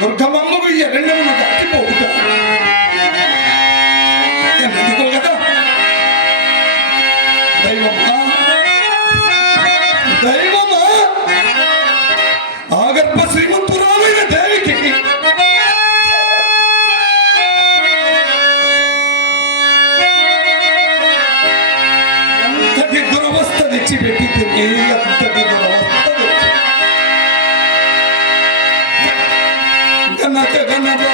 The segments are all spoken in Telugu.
దుర్గమ్మకు ఎరంగమును దాటిపోవుట ఎందుకో కదా దైవమా దైవమా ఆగర్భ శ్రీమంతురాలైన దేవికి ఎంతటి దురవస్థ తెచ్చిపెట్టింది ఎంతటి దురవస్థ గణక గణరమునా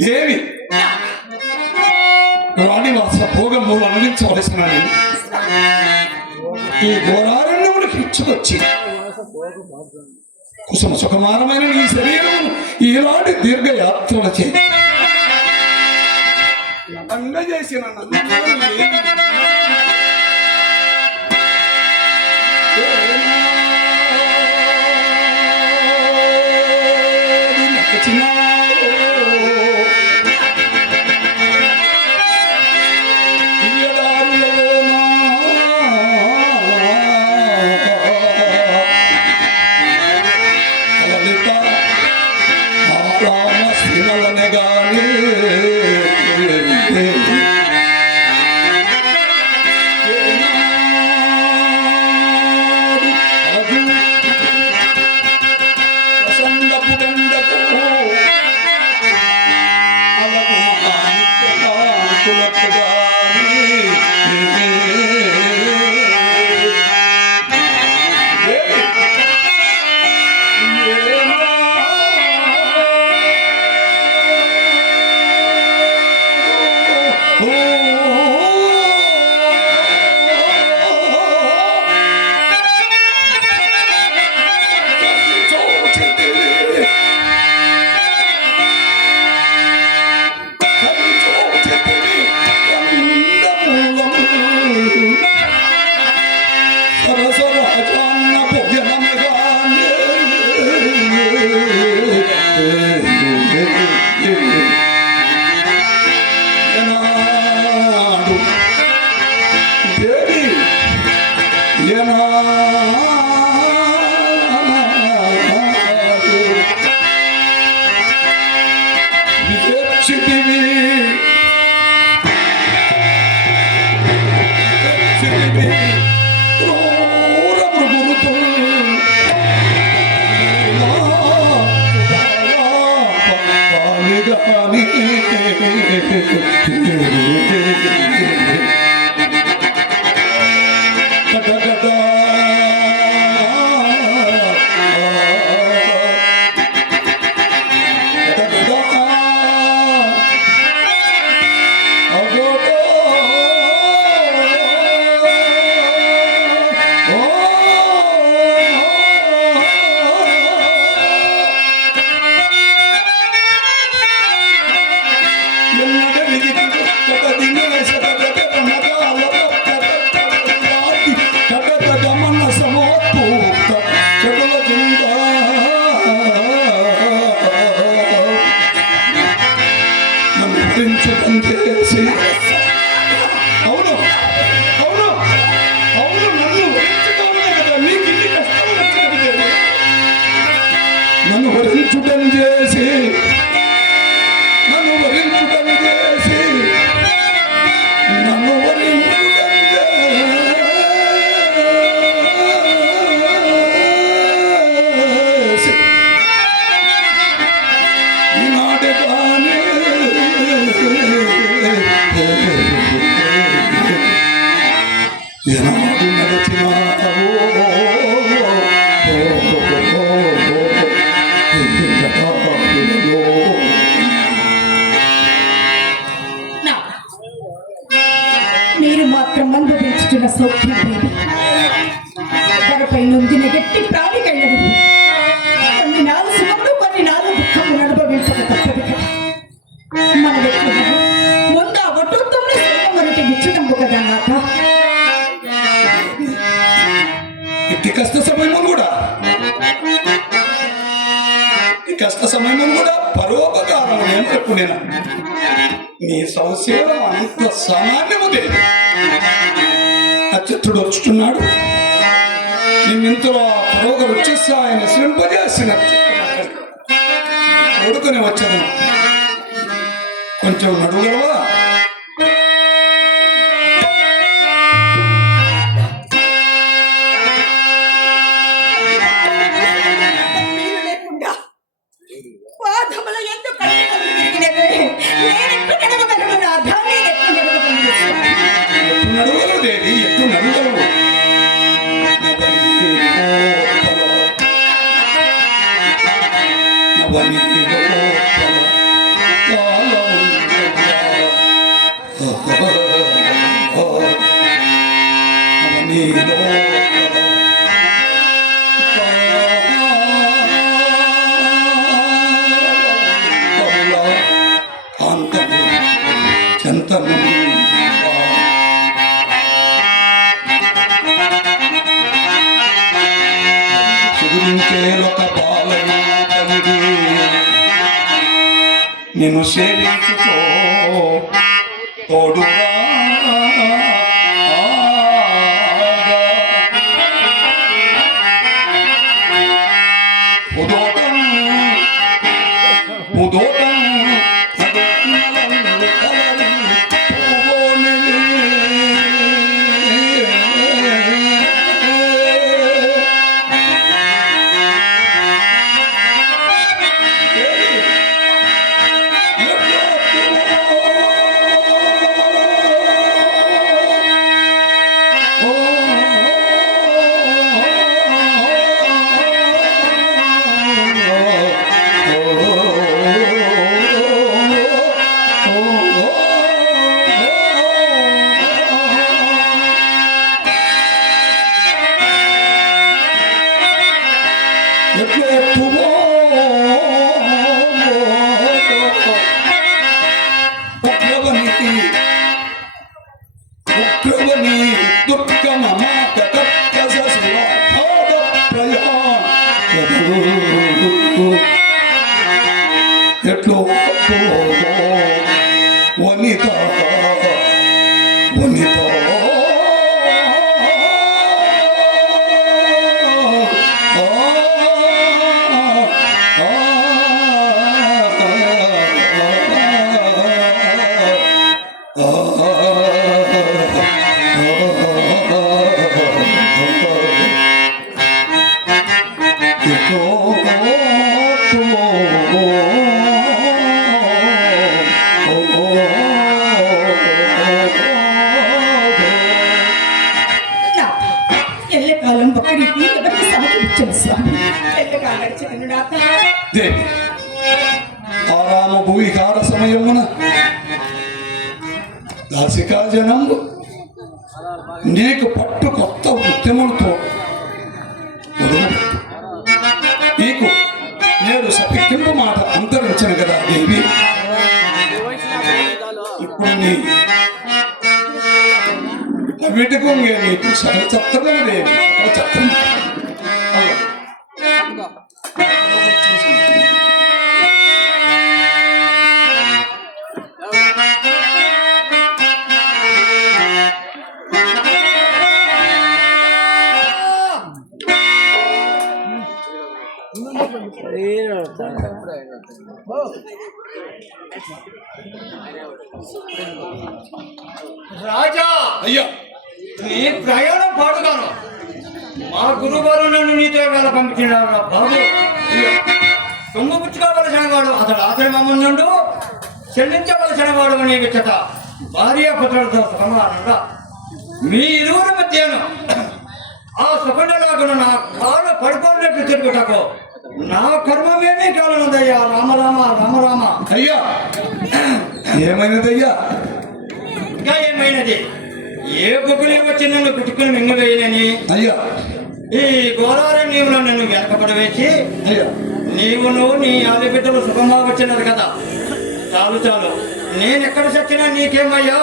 దేవి రాణివాస భోగములు అనుభవించవలసిన ఈ ఘోరారణ్యములకు ఇచ్చుకొచ్చి కుసుమ సుకుమారమైన నీ శరీరం ఈనాటి దీర్ఘయాత్రల చేసిన మీరు మాత్రం అనుభవించుతున్న సౌఖ్యం తనపై నొందిన గట్టి ప్రాణికైనది కొన్ని నాలుగు సుఖములు కొన్ని నాలుగు దుఃఖములు అనుభవించక తప్పదు కదా. మన వ్యక్తి ముందు ఆ వటుత్వంలో మరొకటి నిశ్చితంపు కదా నాథ. కష్ట సమయము కూడా పరోపకారం చెప్పు నేను నీ సంశయం అంత సామాన్యముదే. నక్షత్రుడు వచ్చుతున్నాడు, నిన్నింతలో ఆ పురోగ వచ్చేసి ఆయన శ్రింపజేసిన కొడుకుని వచ్చను కొంచెం నడుగలవా? మీరు లేకుండా పాదముల ఎందుకు కట్టగలిగినవే? నేనెట్లు నడవగలను? నా ధాన్యం ఎట్లు నడవగలను? ఎట్టు నడుగలవు దేవి, ఎట్టు నడుగలవు? నిన్ను సేవించుతో తోడుగా ఉదోటం ఉదోటం ఎట్లో వనిత వనిత ఎల్లకాలం ఒకరికి ఎవరికి సాగించను స్వామి. ఎల్లకాలం చెను నాథ. దేవి ఆరామ భూవిహార సమయమున దాసికా జనంబు నీకు పట్టు కొత్త ఉద్యములతో నీకు నేడు సపిక్కింపు మాట అంతరించిన కదా దేవి. ఇప్పుడు నీ వీటికి నీకు సకల చత్తగా దేవి చత్రం రాజా అయ్యా నీ ప్రయాణం పాడుగాను. మా గురువారు నన్ను నీతో వేళ పంపించినారు నా బాబు. తుంగపుచ్చుకోవలసిన వాడు అతడు ఆశ్రమముందు చెల్లించవలసిన వాడు నీ విచ్చట భార్యాపుత్రులతో సమానంగా మీ ఇరువురి మధ్యను ఆ సుఖండలాగును నా కాళ్ళు పడిపోయినట్టు తిరుగుటకు నా కర్మమేమీ కాలనుదయ్యా. రామరామ రామరామ. అయ్యా ఏమైనదయ్యా? ఇంకా ఏమైనది? ఏ గుగ్గులు వచ్చి నన్ను కుట్టుకుని మింగవేయనని అయ్యా ఈ గోదావరి నీవులో నన్ను వెనకపడవేసి అయ్యా నీవును నీ ఆలిబిడ్డలు సుఖంగా వచ్చినది కదా. చాలు చాలు, నేనెక్కడ చచ్చినా నీకేమయ్యా?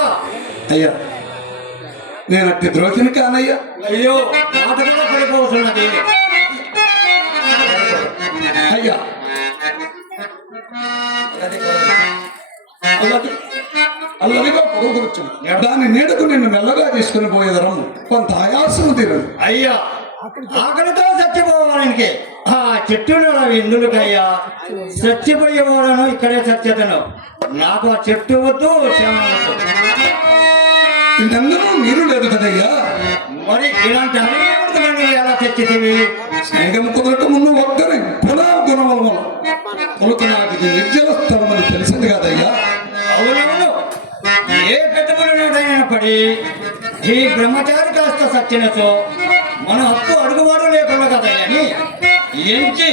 అయ్యా నేను అట్టి ద్రోహిని కానయ్యా. అయ్యో మాట కూడా పడిపోతున్నది. అయ్యా అల్లరిగా పొరుగురుచ్చు దాన్ని నీడకు నిన్ను మెల్లగా తీసుకుని పోయేదరము కొంత ఆయాసము తీరదు. అయ్యా ఆకలితో చచ్చిపోవడానికి ఆ చెట్టును ఎందుకయ్యా చచ్చిపోయేవాడను ఇక్కడే చచ్చేతను నాకు ఆ చెట్టు వద్దు క్షేమం వద్దు ఇంకెందుకు నీరు లేదు కదయ్యా. మరి ఇలాంటి అభివృద్ధులను ఎలా తెచ్చితివి స్నేహం కుదరక ముందు ఒక్కరి పునః గుణవలమల పులక నాకు ఇది నిర్జల స్థలం అని తెలిసింది కాదయ్యా. అవునవును ఏ పెట్టుబడినైనా పడి ఈ బ్రహ్మచారి కాస్త సత్యనతో మన హక్కు అడుగుబాటు లేకుండా కదయ్యని ఎంచి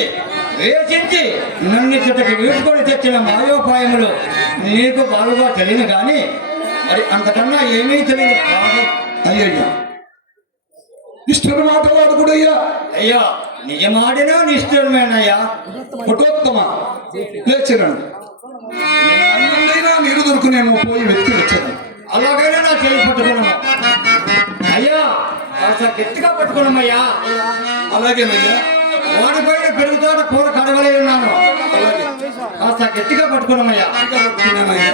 వేచించి నన్ను చుట్టకి వీడ్కొని తెచ్చిన మాయోపాయములు నీకు బాగుగా తెలియను కానీ మరి అంతకన్నా ఏమీ తెలియదు కాదు. అయ్యయ్యా ఇష్టం మాటలాడుకుడయ్యా. అయ్యా నిజమాడినా నిష్ఠురమేనయ్యా. పుటోత్తమ లేచినాను. అన్నమైనా నీరు దొరుకునేమో పోయి వెతికి వచ్చాను. అలాగైనా నా చేయి పట్టుకున్నాను అయ్యా. కాస్త గట్టిగా పట్టుకున్నామయ్యా. అలాగేనయ్యా. వాడిపైన పెరుగుతోట కూర కడవలే ఉన్నాను. కాస్త గట్టిగా పట్టుకున్నామయ్యా. పట్టుకున్నానయ్యా.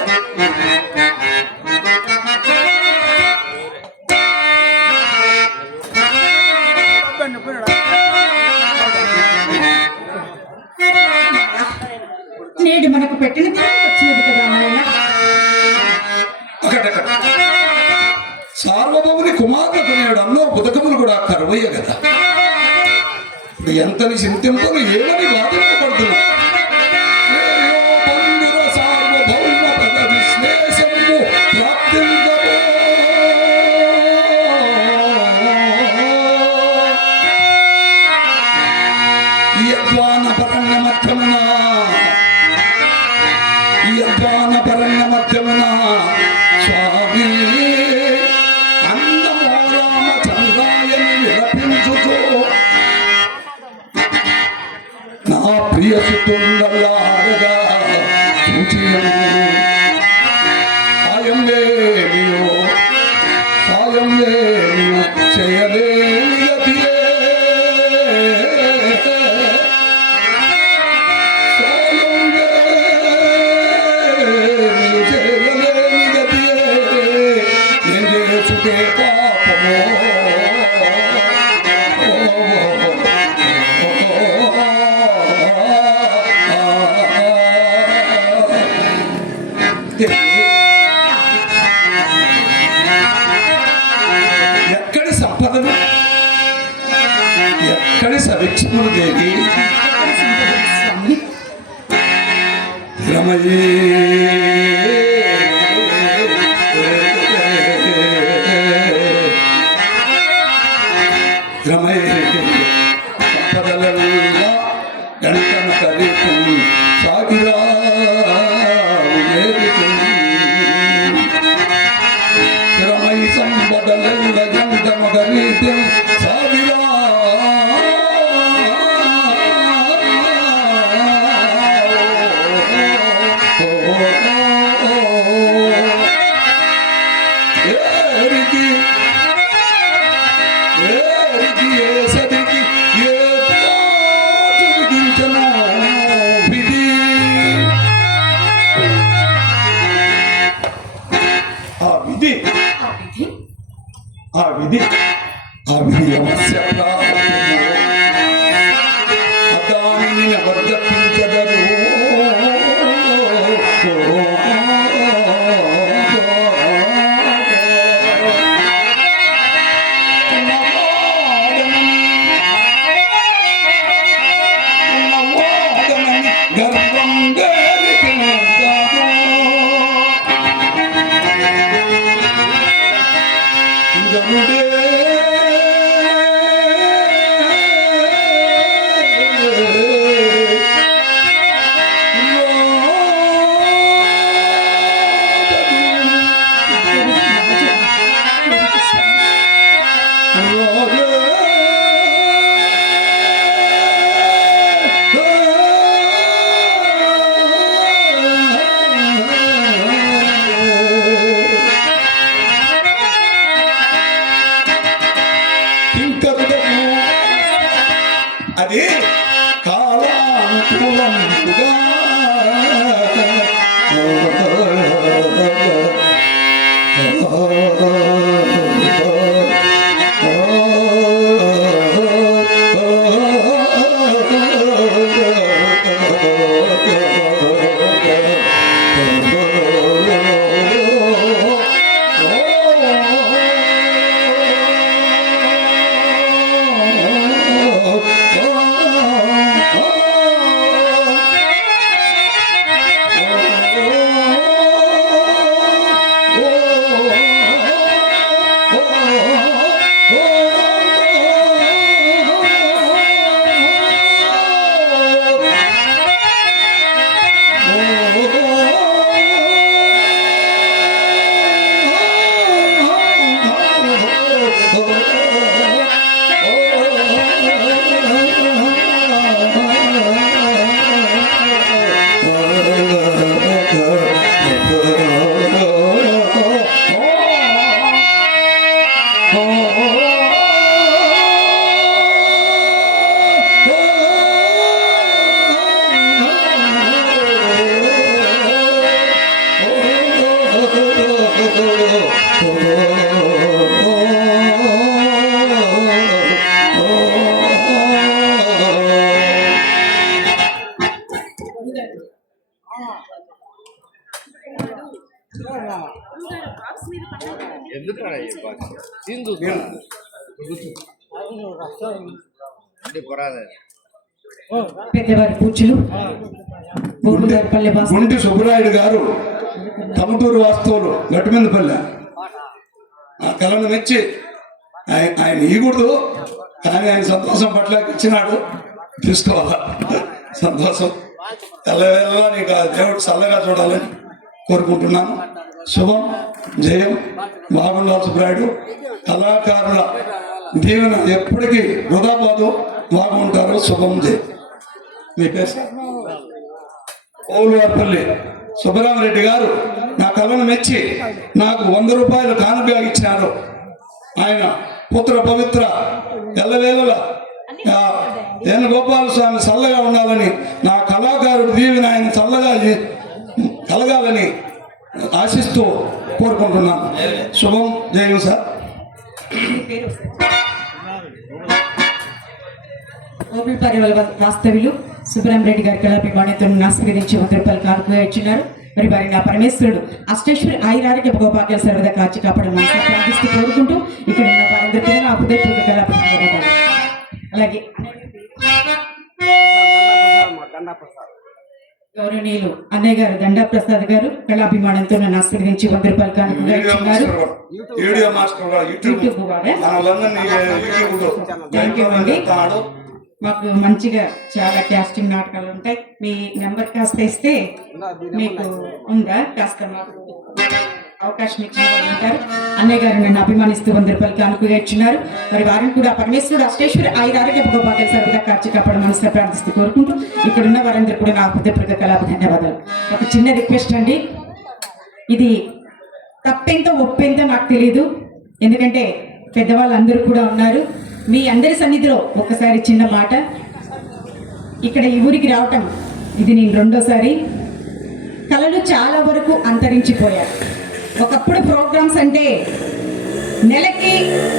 నేడు మనకు పెట్టిన తిరిగి వచ్చినది కదా నాయన. అక్కడక్కడ సార్వభౌముని కుమారులకు నేడు అన్నో బుధకములు కూడా కరువయ్య కదా. ఇప్పుడు ఎంతని చింతింపలు ఏమని బాధింపబడుతున్నా సార్వభౌమ పద విశ్లేషము ప్రాప్తించబో. యద్వాన పరణ్య మధ్యమున యద్వాన పరణ్య మధ్యమున స్వామి అందమో రామచంద్రాయని విలపించుకో నా ప్రియ సుతుండల్లాడగా సూచియను సాయం లేనియో చేయలేని గతియే. ఎక్కడి సంపదలు ఎక్కడి సవిక్షములు దేవి స్వామి రమయే రమయే సంపదలల్లా గణితన కలిపి సాగిరా రమై సంపదలల్ల గణితమ గణితం సాగిరా ఆ విధి అవశ్య దానిని వర్ధపించదరు. గర్వం గరుడే పెద్దవారి పూజలు గోగులార్పల్లి వాస్తు గుంటి సుబ్బరాయుడు గారు తమటూరు వాస్తవులు గట్టుమిందపల్లె ఆ కళను మెచ్చి ఆయన ఇవ్వకూడదు కానీ ఆయన సంతోషం పట్ల ఇచ్చినాడు తీసుకోవాలా సంతోషం తెల్లవేళలా నీకు ఆ దేవుడు చల్లగా చూడాలని కోరుకుంటున్నాను. శుభం జయం బాగుండాలి సుబ్బరాయుడు. కళాకారుల దీవెన ఎప్పటికీ వృధా పోదు, బాగుంటారు. శుభం జయం. మీ పేరు సార్? ఓలువార్పల్లి సుబ్బరామరెడ్డి గారు నా కళను మెచ్చి నాకు 100 రూపాయలు కానుకగా ఇచ్చినారు. ఆయన పుత్ర పవిత్ర ఎల్లవేళల వేణుగోపాల స్వామి చల్లగా ఉండాలని, నా కళాకారుడు దీవెన ఆయన చల్లగా కలగాలని ఆశిస్తూ కోరుకుంటున్నాను. శుభం జయం సార్. ఓబుల్పారి వాస్తవ్యులు సుబ్బరామరెడ్డి గారి కళాభిమానితో ఆశీర్వదించి 100 రూపాయలు కానుకగా ఇచ్చినారు. మరి వారి నా పరమేశ్వరుడు అష్టేశ్వరి ఆయురారోగ్య భోగభాగ్యాల సర్వదా కాచి కాపాడడం మనసులో ప్రార్థిస్తూ కోరుకుంటూ ఇక్కడ ఉన్న వారందరికీ కూడా నా హృదయపూర్వక కళాభిమానాలు. అలాగే గౌరవనీయులు అన్నయ్య గారు దండా ప్రసాద్ గారు కళాభిమానంతో నన్ను ఆశీర్వదించి 100 రూపాయలు కానుకగా ఇచ్చినారు. యూట్యూబ్ వారే థ్యాంక్ యూ అండి. మాకు మంచిగా చాలా కాస్టింగ్ నాటకాలు ఉంటాయి. మీ నెంబర్ కాస్త ఇస్తే మీకు ఉందా కాస్త మాకు అవకాశం ఇచ్చిన వాళ్ళు ఉంటారు. అన్నయ్య గారు నన్ను అభిమానిస్తూ 100 రూపాయలు కానుకగా ఇచ్చినారు. మరి వారిని కూడా పరమేశ్వరుడు అష్టేశ్వరి ఆయురారోగ్య భోగభాగ్యాల సర్వదా కాచి కాపాడు మనసులో ప్రార్థిస్తూ కోరుకుంటూ ఇక్కడ ఉన్న వారందరూ కూడా నా హృదయపూర్వక కళాభ ధన్యవాదాలు. ఒక చిన్న రిక్వెస్ట్ అండి, ఇది తప్పెంతో ఒప్పెంతో నాకు తెలియదు, ఎందుకంటే పెద్దవాళ్ళందరూ కూడా ఉన్నారు. మీ అందరి సన్నిధిలో ఒకసారి చిన్న మాట. ఇక్కడ ఈ ఊరికి రావటం ఇది నేను 2వ సారి. కళలు చాలా వరకు అంతరించిపోయారు. ఒకప్పుడు ప్రోగ్రామ్స్ అంటే నెలకి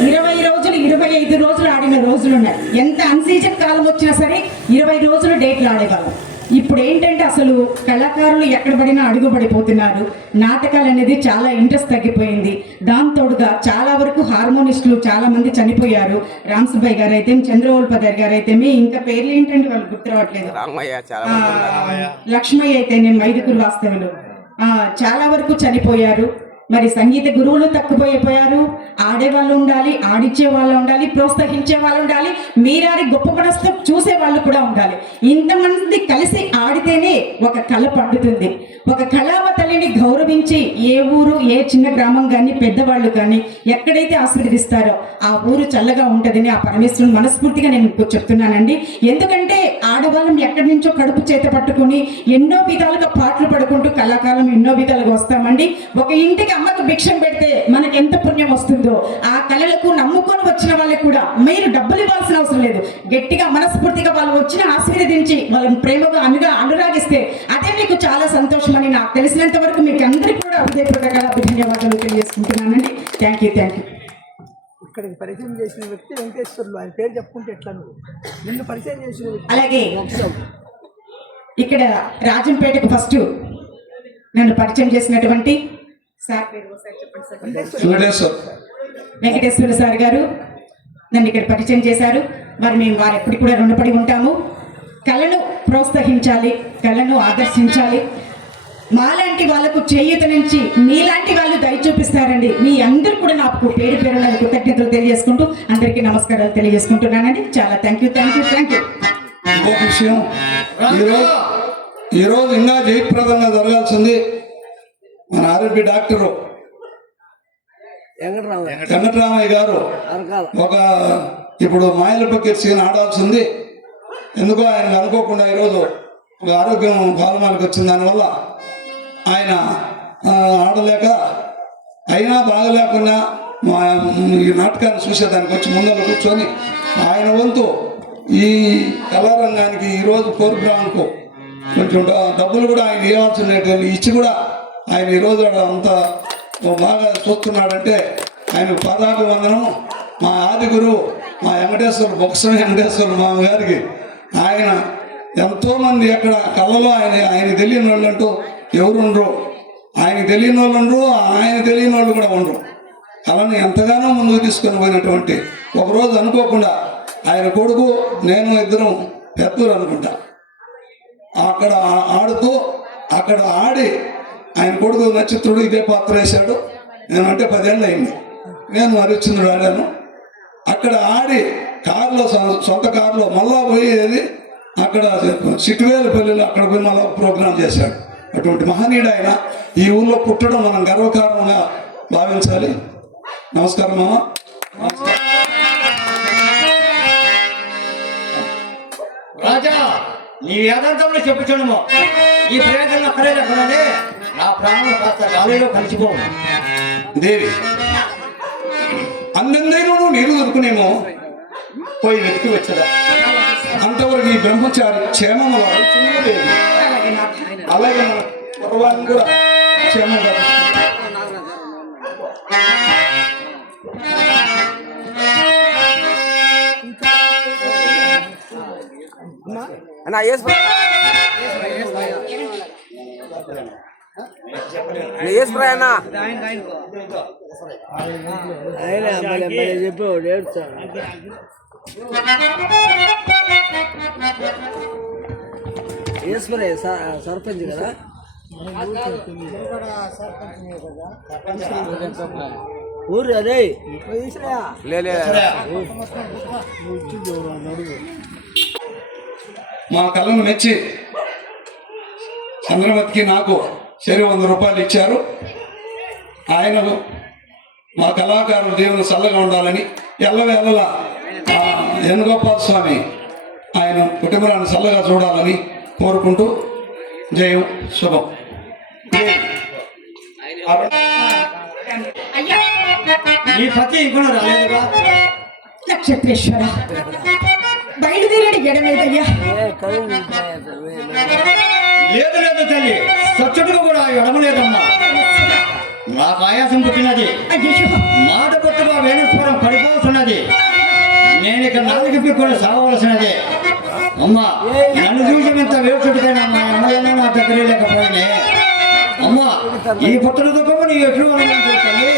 20 రోజులు 25 రోజులు ఆడిన రోజులు ఉన్నాయి. ఎంత అన్సీజన్ కాలం వచ్చినా సరే 20 రోజులు డేట్లు ఆడేవాళ్ళం. ఇప్పుడు ఏంటంటే అసలు కళాకారులు ఎక్కడ పడినా అడుగుపడిపోతున్నారు. నాటకాలు అనేది చాలా ఇంట్రెస్ట్ తగ్గిపోయింది. దాంతోడుగా చాలా వరకు హార్మోనిస్టులు చాలా మంది చనిపోయారు. రామ్సుబాయ్ గారు అయితే, చంద్రవోల్పదారి గారు అయితే, ఇంకా పేర్లు ఏంటంటే వాళ్ళు గుర్తు రావట్లేదు. లక్ష్మయ్య అయితే, నేను 5 వాస్తవులు చాలా వరకు చనిపోయారు. మరి సంగీత గురువులు తక్కువైపోయారు. ఆడేవాళ్ళు ఉండాలి, ఆడిచ్చే వాళ్ళు ఉండాలి, ప్రోత్సహించే వాళ్ళు ఉండాలి, మీరారి గొప్ప మనసుతో చూసే వాళ్ళు కూడా ఉండాలి. ఇంతమంది కలిసి ఆడితేనే ఒక కళ పండుతుంది. ఒక కళావతల్లిని గౌరవించి ఏ ఊరు, ఏ చిన్న గ్రామం కానీ పెద్దవాళ్ళు కానీ ఎక్కడైతే ఆశీర్వదిస్తారో ఆ ఊరు చల్లగా ఉంటుందని ఆ పరమేశ్వరుని మనస్ఫూర్తిగా నేను మీకు చెప్తున్నానండి. ఎందుకంటే ఆడవాళ్ళం ఎక్కడి నుంచో కడుపు చేత పట్టుకుని ఎన్నో విధాలుగా పాటలు పడుకుంటూ కళాకాలం ఎన్నో విధాలుగా వస్తామండి. ఒక ఇంటికి అమ్మకు భిక్షం పెడితే మనకి ఎంత పుణ్యం వస్తుందో, ఆ కళలకు నమ్ముకొని వచ్చిన వాళ్ళకి కూడా మీరు డబ్బులు ఇవ్వాల్సిన అవసరం లేదు. గట్టిగా మనస్ఫూర్తిగా వాళ్ళు వచ్చిన ఆశీర్వదించి వాళ్ళని ప్రేమగా అనురాగిస్తే అదే మీకు చాలా సంతోషం అని నాకు తెలిసినంత వరకు మీకు అందరికీ కూడా హృదయపూర్వక ధన్యవాదాలు తెలియజేసుకుంటున్నానండి. Thank you. ఇక్కడికి పరిచయం చేసిన వ్యక్తి వెంకటేశ్వర్లు, ఆయన పేరు చెప్పుకుంటే ఎట్లా నువ్వు నిన్ను పరిచయం చేసిన వ్యక్తి. అలాగే ఇక్కడ రాజంపేటకు ఫస్ట్ నన్ను పరిచయం చేసినటువంటి సార్ పేరు ఒకసారి చెప్పండి సార్. వెంకటేశ్వర సార్ గారు నన్ను ఇక్కడ పరిచయం చేశారు. మరి మేము వారు ఎప్పటికి కూడా రుణపడి ఉంటాము. కళను ప్రోత్సహించాలి, కళను ఆదర్శించాలి. మాలాంటి వాళ్ళకు చేయూత నుంచి మీలాంటి వాళ్ళు దయ చూపిస్తారండి. మీ అందరూ కూడా నాకు పేరు పేరున కృతజ్ఞతలు తెలియజేసుకుంటూ అందరికీ నమస్కారాలు తెలియజేసుకుంటున్నానండి. చాలా థ్యాంక్ యూ. ఇంకొక విషయం, ఈరోజు ఇంకా జయప్రదంగా జరగాల్సింది మన ఆరోగ్య డాక్టరు వెంకటరామయ్య గారు ఒక ఇప్పుడు మాయలపక్కి సీన్ ఆడాల్సింది. ఎందుకో ఆయన అనుకోకుండా ఈరోజు ఒక ఆరోగ్యం బాలమాలకు వచ్చింది. దానివల్ల ఆయన ఆడలేక అయినా బాగలేకుండా ఈ నాటకాన్ని చూసేదానికి వచ్చి ముందర కూర్చొని ఆయన వంతు ఈ కళారంగానికి ఈరోజు ప్రోగ్రాంకు కొంచెం డబ్బులు కూడా ఆయన ఇవ్వాల్సినటువంటి ఇచ్చి కూడా ఆయన ఈరోజు అంత బాగా చూస్తున్నాడంటే ఆయన పాదాభివందనం. మా ఆది గురువు మా వెంకటేశ్వర బొక్సం వెంకటేశ్వర మామ గారికి ఆయన ఎంతోమంది అక్కడ కళ్ళలో ఆయన తెలియని వాళ్ళు అంటూ ఎవరు ఉండరు. ఆయన తెలియని వాళ్ళు ఉండరు, ఆయన తెలియని వాళ్ళు కూడా ఉండరు. కళని ఎంతగానో ముందుకు తీసుకొని పోయినటువంటి ఒకరోజు అనుకోకుండా ఆయన కొడుకు నేను ఇద్దరం పెద్దలు అనుకుంటా అక్కడ ఆడుతూ అక్కడ ఆడి ఆయన కొడుకు నక్షత్రుడు ఇదే పాత్ర వేశాడు. నేనంటే 10 ఏళ్ళు అయింది. నేను హరిశ్చంద్రుడు ఆడాను. అక్కడ ఆడి కారులో సొంత కారులో మళ్ళా పోయేది అక్కడ సిట్టువేలపల్లిలో అక్కడ పోయి మళ్ళా ప్రోగ్రాం చేశాడు. అటువంటి మహనీయుడు ఆయన. ఈ ఊళ్ళో పుట్టడం మనం గర్వకారణంగా భావించాలి. నమస్కారం మామ. రాజా, నీ వేదాంతంలో చెప్పుచున్నాము. ఈ ప్రయోజనం అక్కడే లేకుండానే నా ప్రాణం కాస్త గాలిలో కలిసిపో. దేవి అందరినైనా నీరు దొరుకునేమో పోయి వెతికి వచ్చదా. అంతవరకు ఈ బ్రహ్మచారి క్షేమం లేదు. అలాగే మన పూర్వాన్ని కూడా క్షేమంగా అన్నా ఏసు అన్నా చెప్పు ఈశ్వరే సర్పంచ్ కదా. ఊరు అదే మా కళను మెచ్చి చంద్రమతికి నాకు 100 రూపాయలు ఇచ్చారు. ఆయనను మా కళాకారులు దేవుని చల్లగా ఉండాలని ఎల్లవేళలా వేణుగోపాల స్వామి ఆయన కుటుంబాన్ని చల్లగా చూడాలని కోరుకుంటూ జయం శుభం. ఈ పతి ఇంకా రాలేదుగా. నక్షత్రేశ్వర బయలుదేరడి ఎడమేదయ్యా. లేదు లేదు తల్లి, సచ్చుడుగా కూడా ఎడమలేదమ్మా. నాకు ఆయాసం పుట్టినది, మాట పొత్తుగా వేణుస్వరం పడిపోతున్నది. నేను ఇక నాలుగు కూడా సాగవలసినది. అమ్మా, నన్ను చూసి ఇంత వేసుడికైనా మా అమ్మలైనా నా దగ్గర లేకపోయినే. అమ్మా, ఈ పుట్టల దుఃఖము నీ ఎట్లు అనుకుంటు తల్లి.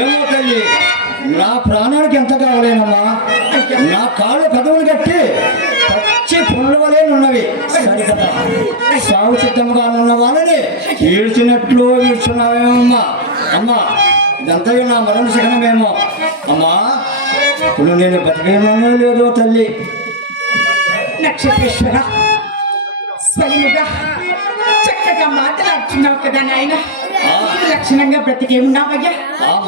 ఏమో తల్లి, నా ప్రాణానికి ఎంత కావాలేనమ్మా. నా కాళ్ళు కదవులు కట్టి పచ్చి పుల్ల వలే ఉన్నవి సరికదా. సాగు సిద్ధంగా ఉన్న వాళ్ళని ఈడ్చినట్లు ఈడ్చున్నావేమమ్మా. అమ్మా, ఇదంతా నా మరణ శకనమేమో. అమ్మా, ఇప్పుడు నేను బతికేమో లేదో తల్లి. నక్షత్రేశ్వర స్వయముగా చక్కగా మాట్లాడుతున్నావు కదా నాయన. లక్షణంగా బ్రతికే ఉన్నావయ్యా.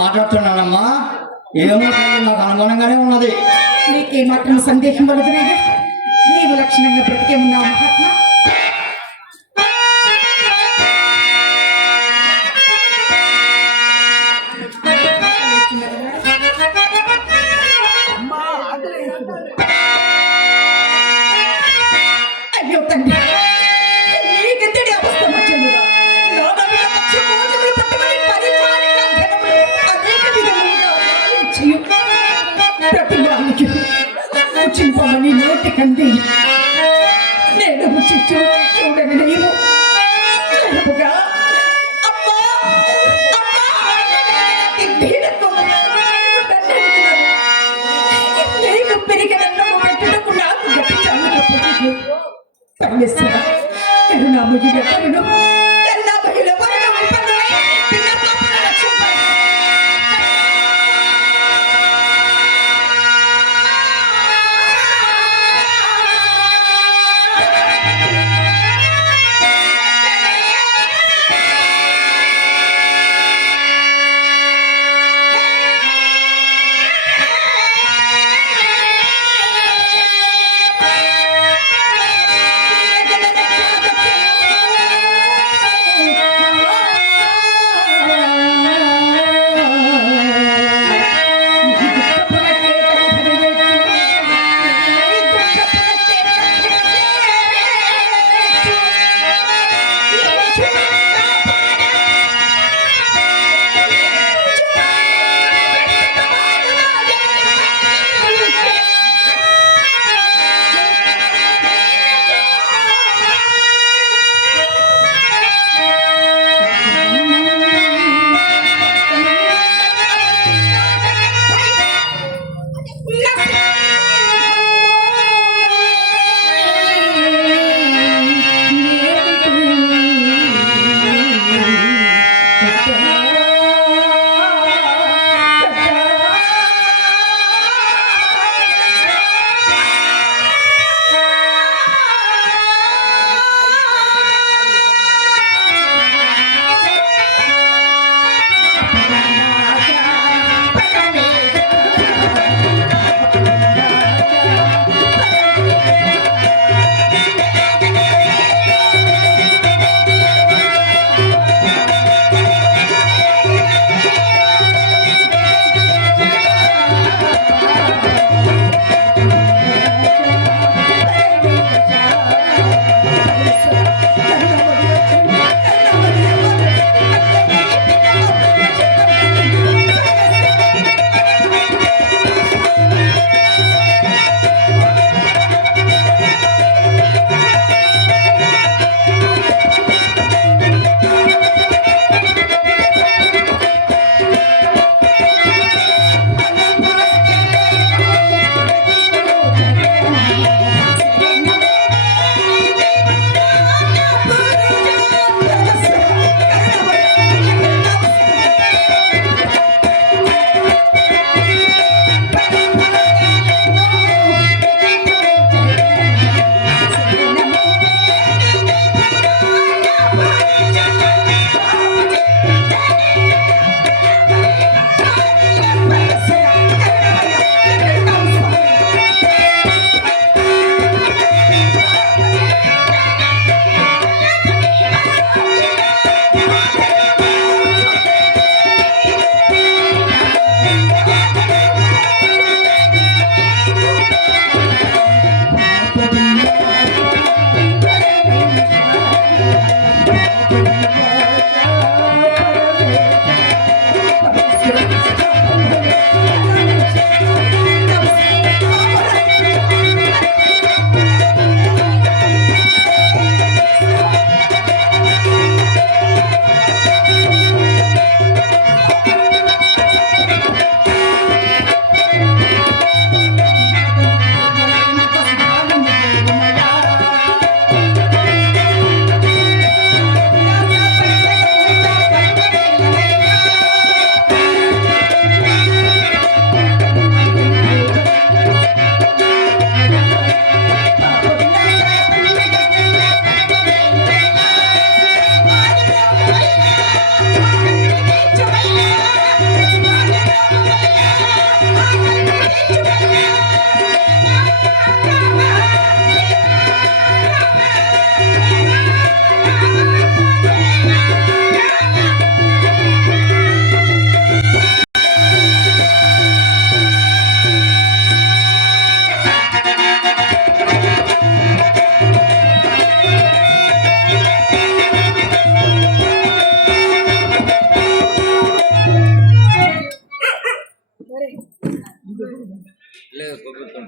మాట్లాడుతున్నానమ్మా. ఏమో తల్లి, నాకు అనుమానంగానే ఉన్నది. నీకేమాత్రం సందేహం వలదునయ్యా. నీవు లక్షణంగా బ్రతికే ఉన్నావు మహాత్మా. అయ్యో తండ్రి, నీకెంతటి అవస్థ వచ్చిందిరా. అనేక విధములుగా పెట్టుకుందామని నోటి కంది నేను రుచి చూడని నీవు జరుపుగా అమ్మా అమ్మా నీకు పెరిగినన్ను పెట్టుటకు నాకు గట్టి చాలు పరమేశ్వర కరుణామయుడ కరుణ కరుణామయుడ వరుణ విపన్నులై పిన్న పాపను రక్షింప